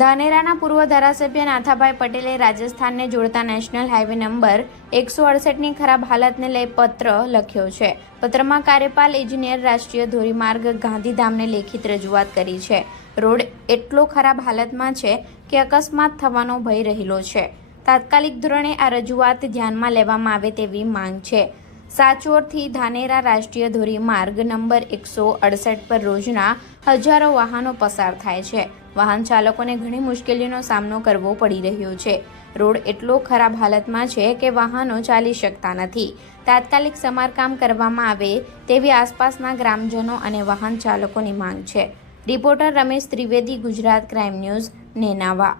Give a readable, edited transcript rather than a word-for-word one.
ધાનેરાના પૂર્વ ધારાસભ્ય નાથાભાઈ પટેલે રાજસ્થાનને જોડતા નેશનલ હાઈવે નંબર 168ની ખરાબ હાલતને લઈ પત્ર લખ્યો છે. પત્રમાં કાર્યપાલ ઇજનેર રાષ્ટ્રીય ધોરીમાર્ગ ગાંધીધામને લેખિત રજૂઆત કરી છે. રોડ એટલો ખરાબ હાલતમાં છે કે અકસ્માત થવાનો ભય રહેલો છે. તાત્કાલિક ધોરણે આ રજૂઆત ધ્યાનમાં લેવામાં આવે તેવી માંગ છે. સાચોરથી ધાનેરા રાષ્ટ્રીય ધોરીમાર્ગ નંબર 168 પર રોજના હજારો વાહનો પસાર થાય છે. વાહન ચાલકોને ઘણી મુશ્કેલીઓનો સામનો કરવો પડી રહ્યો છે. રોડ એટલો ખરાબ હાલતમાં છે કે વાહનો ચાલી શકતા નથી. તાત્કાલિક સમારકામ કરવામાં આવે તેવી આસપાસના ગ્રામજનો અને વાહન ચાલકોની માંગ છે. Reporter Ramesh Trivedi, Gujarat crime news, Nenava.